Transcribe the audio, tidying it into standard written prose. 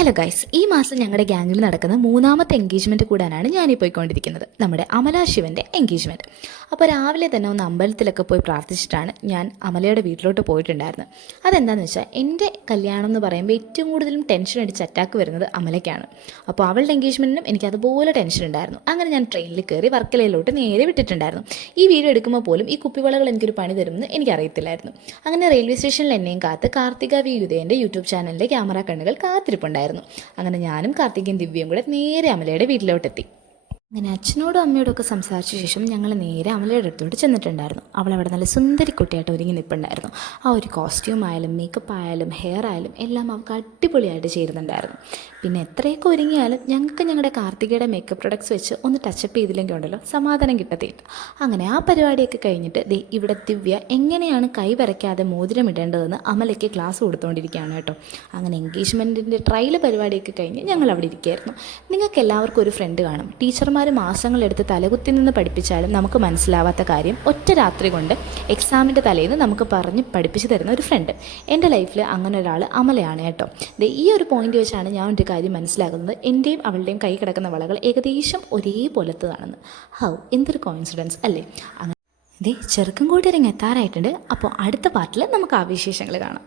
Hello guys, ഈ മാസം ഞങ്ങളുടെ ഗ്യാങ്ങിൽ നടക്കുന്ന മൂന്നാമത്തെ എൻഗേജ്മെൻറ്റ് കൂടാനാണ് ഞാനീ പോയിക്കൊണ്ടിരിക്കുന്നത്. നമ്മുടെ അമല ശിവൻ്റെ എൻഗേജ്മെൻറ്റ്. അപ്പോൾ രാവിലെ തന്നെ ഒന്ന് അമ്പലത്തിലൊക്കെ പോയി പ്രാർത്ഥിച്ചിട്ടാണ് ഞാൻ അമലയുടെ വീട്ടിലോട്ട് പോയിട്ടുണ്ടായിരുന്നത്. അതെന്താണെന്ന് വെച്ചാൽ എൻ്റെ കല്യാണം എന്ന് പറയുമ്പോൾ ഏറ്റവും കൂടുതലും ടെൻഷൻ അടിച്ച് അറ്റാക്ക് വരുന്നത് അമലയ്ക്കാണ്. അപ്പോൾ അവളുടെ എൻഗേജ്മെൻറ്റിനും എനിക്ക് അതുപോലെ ടെൻഷൻ ഉണ്ടായിരുന്നു. അങ്ങനെ ഞാൻ ട്രെയിനിൽ കയറി വർക്കലയിലോട്ട് നേരെ വിട്ടിട്ടുണ്ടായിരുന്നു. ഈ വീഡിയോ എടുക്കുമ്പോൾ പോലും ഈ കുപ്പിവളകൾ എനിക്കൊരു പണി തരുമെന്ന് എനിക്കറിയത്തില്ലായിരുന്നു. അങ്ങനെ റെയിൽവേ സ്റ്റേഷനിൽ എന്നെയും കാത്ത് കാർത്തിക വി ഉദയൻ്റെ യൂട്യൂബ് ചാനലിലെ ക്യാമറ കണ്ണുകൾ കാത്തിരിപ്പുണ്ടായിരുന്നു. അങ്ങനെ ഞാനും കാർത്തികയും ദിവ്യയും കൂടെ നേരെ അമലയുടെ വീട്ടിലോട്ടെത്തി. അങ്ങനെ അച്ഛനോടും അമ്മയോടും ഒക്കെ സംസാരിച്ച ശേഷം ഞങ്ങൾ നേരെ അമലയുടെ അടുത്തോട്ട് ചെന്നിട്ടുണ്ടായിരുന്നു. അവൾ അവിടെ നല്ല സുന്ദരി കുട്ടിയായിട്ട് ഒരുങ്ങി നിൽപ്പുണ്ടായിരുന്നു. ആ ഒരു കോസ്റ്റ്യൂം ആയാലും മേക്കപ്പ് ആയാലും ഹെയർ ആയാലും എല്ലാം അവൾക്ക് അടിപൊളിയായിട്ട് ചേരുന്നുണ്ടായിരുന്നു. പിന്നെ എത്രയൊക്കെ ഒരുങ്ങിയാലും ഞങ്ങൾക്ക് ഞങ്ങളുടെ കാർത്തികയുടെ മേക്കപ്പ് പ്രൊഡക്ട്സ് വെച്ച് ഒന്ന് ടച്ചപ്പ് ചെയ്തില്ലെങ്കിൽ ഉണ്ടല്ലോ സമാധാനം കിട്ടത്തില്ല. അങ്ങനെ ആ പരിപാടിയൊക്കെ കഴിഞ്ഞിട്ട് ഇവിടെ ദിവ്യ എങ്ങനെയാണ് കൈ വരയ്ക്കാതെ മോതിരം ഇടേണ്ടതെന്ന് അമലയ്ക്ക് ക്ലാസ് കൊടുത്തുകൊണ്ടിരിക്കുകയാണ് കേട്ടോ. അങ്ങനെ എൻഗേജ്മെൻറ്റിൻ്റെ ട്രയൽ പരിപാടിയൊക്കെ കഴിഞ്ഞ് ഞങ്ങൾ അവിടെ ഇരിക്കുകയായിരുന്നു. നിങ്ങൾക്ക് എല്ലാവർക്കും ഒരു ഫ്രണ്ട് കാണും. ടീച്ചർമാർ മാസങ്ങളെടുത്ത് തലകുത്തി നിന്ന് പഠിപ്പിച്ചാലും നമുക്ക് മനസ്സിലാവാത്ത കാര്യം ഒറ്റ രാത്രി കൊണ്ട് എക്സാമിൻ്റെ തലേന്ന് നമുക്ക് പറഞ്ഞ് പഠിപ്പിച്ച് തരുന്ന ഒരു ഫ്രണ്ട്. എൻ്റെ ലൈഫിൽ അങ്ങനെ ഒരാൾ അമലയാണ് കേട്ടോ. ഈ ഒരു പോയിന്റ് വെച്ചാണ് ഞാൻ ഒരു കാര്യം മനസ്സിലാക്കുന്നത്, എൻ്റെയും അവളുടെയും കൈ കിടക്കുന്ന വളകൾ ഏകദേശം ഒരേപോലത്തതാണെന്ന്. എന്തൊരു കോയിൻസിഡൻസ് അല്ലേ. അങ്ങനെ ചെറുക്കും കൂടി എത്താറായിട്ടുണ്ട്. അപ്പോൾ അടുത്ത പാർട്ടിൽ നമുക്ക് ആ വിശേഷങ്ങൾ കാണാം.